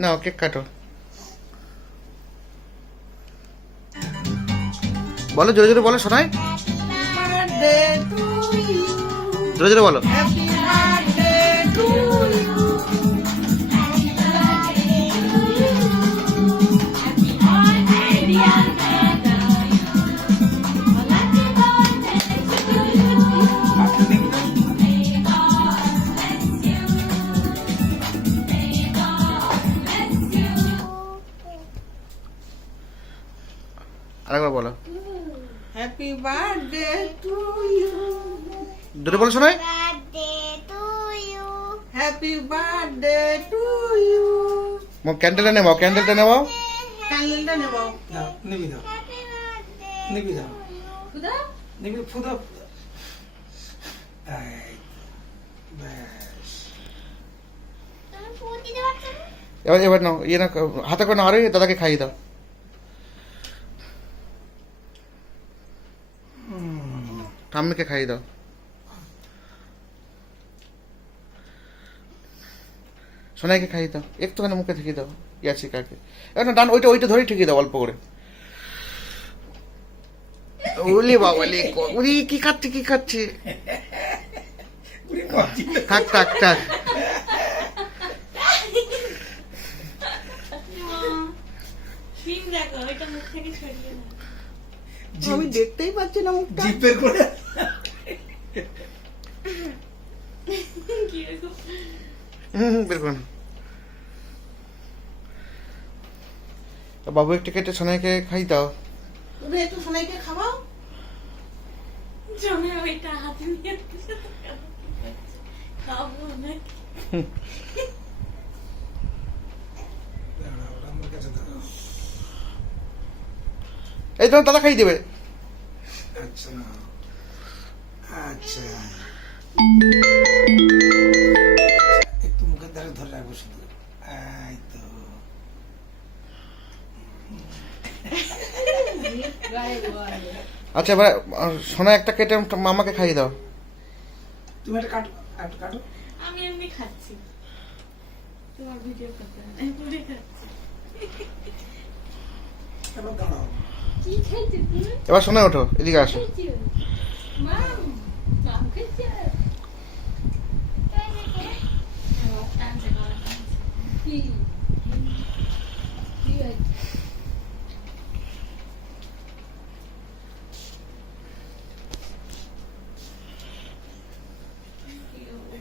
নাও cake কাটো। বলো জোরে জোরে বলো শোনাই, বার্থডে টু ইউ, জোরে জোরে বলো। হ্যাপি বার্থডে টু ইউ, আরেকবার বলো, হ্যাপি বার্থডে টু ইউ, জোরে বলো শোনাই। Happy birthday to you. ক্যান্ডেলটা নেবাও, ক্যান্ডেলটা নেবাও। ক্যান্ডেলটা নেব। দাও, নিবি দাও, নিবি দাও, নিবি ফুদা। এই, ব্যাস। এবার এবার নাও, ইয়ে না হাতে করে নাও, আরে দাদাকে খাইয়ে দাও। ঠাম্মিকে খাইয়ে দাও। সোনাইকে খাইয়ে দাও, একটুখানি মুখে থেকে দাও। ইয়াসিকাকে এখন ডান, ওইটা ওইটা ধরে ঠেকিয়ে দাও অল্প করে। ওলে বাবা লে, ওরে কি খাচ্ছে কি খাচ্ছে। পুরি কচি। থাক থাক থাক। আমি দেখতেই পাচ্ছি না মুখটা। জিপের করে। বের করুন। বাবু একটু কেটে সোনাইকে খাই দাও। তুমি একটু সোনাইকে খাওয়াও। জমে ওইটা হাতে নিয়ে খাবো নাকি? দাঁড়াও, আমার কাছে দাঁড়াও। এই তোমার দাদা খাই দেবে। আচ্ছা আচ্ছা, একটু মুখের ধারে ধরে রাখবো শুধু। এই তো। আচ্ছা এবার সোনা একটা কেটে মামাকে খাইয়ে দাও। তুমি একটা কাটো, একটা কাটো। আমি এমনি খাচ্ছি, তোমার ভিডিও করতে হবে না, এমনি খাচ্ছি। এবার দাঁড়াও। কি খাইছো তুমি? এবার সোনা ওঠো, এদিকে আসো। খাইছো? মাম, মাম খাইছো? টানছে, গলা টানছে। কি? কি হয়েছে? কি হলো?